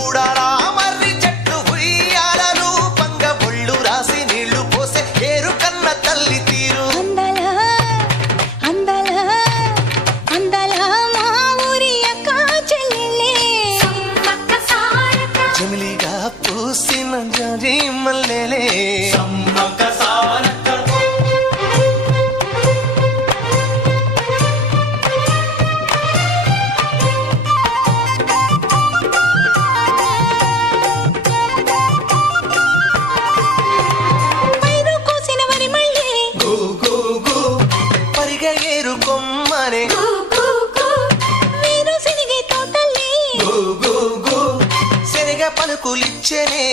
ఊడారా మర్రి చెట్టు ఉయ్యాల రూపంగ ఒళ్ళు రాసి నీళ్లు పోసే ఏరు కన్న తల్లి తీరు అందల మా ఊరి అక్క చెల్లెలే చెమిలిగా పూసిన జాజి మల్లెలే సమ్మక్క సారక్క పరిగేరు కొమ్మనే వీరు సిరిగే తోటలే శనగ పలుకులిచ్చనే